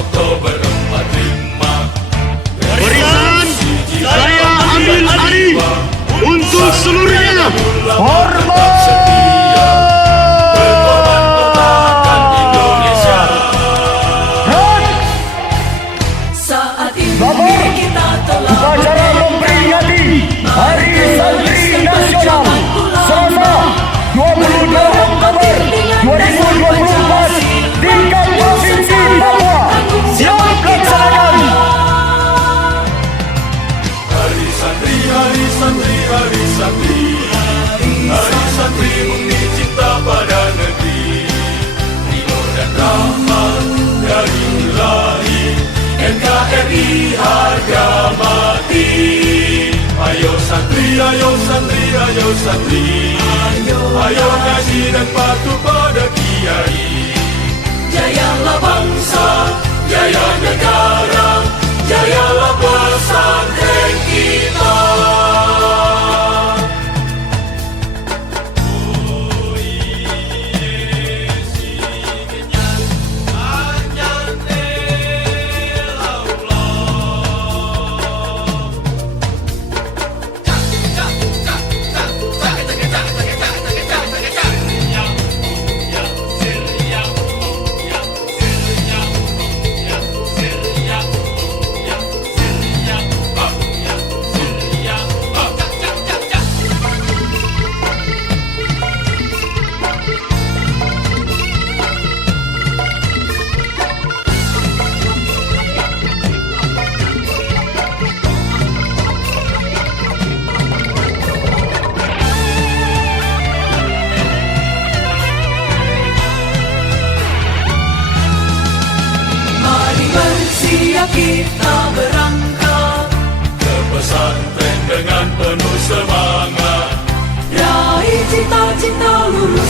Oktober 45 Berikan saya ambil alih untuk seluruhnya. Hormat setia berkorban pertahankan Indonesia. Saat ini kita telah upacara memperingati Hari Santri Nasional Selasa 22 Oktober 2024 tingkat Provinsi Papua. Siap laksanakan. Hari Santri, Hari Santri, Hari Santri, Hari Santri bukti cinta pada negeri. Timur dan rahmat dari ilahi, NKRI harga mati. Ayo santri, ayo santri, ayo santri, ayo ngaji dan patuh pada kiai. Jayalah bangsa, jaya negara, jayalah pesantren kita. kita berangkat ke pesantren dengan penuh semangat. raih cita-cita lulus